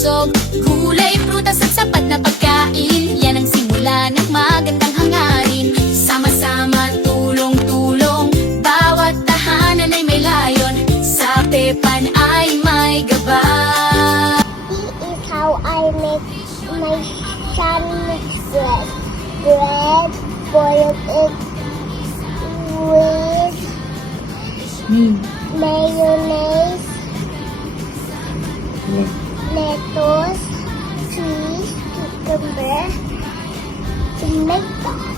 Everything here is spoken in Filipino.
busog. Gulay, prutas at sapat na pagkain, yan ang simula ng magandang hangarin. Sama-sama, tulong-tulong, bawat tahanan ay may layon. Sa Pepan ay may gabay. This is how I make my sandwich bread. Bread, boiled egg with mayonnaise, lettuce, cheese, cucumber, tomato.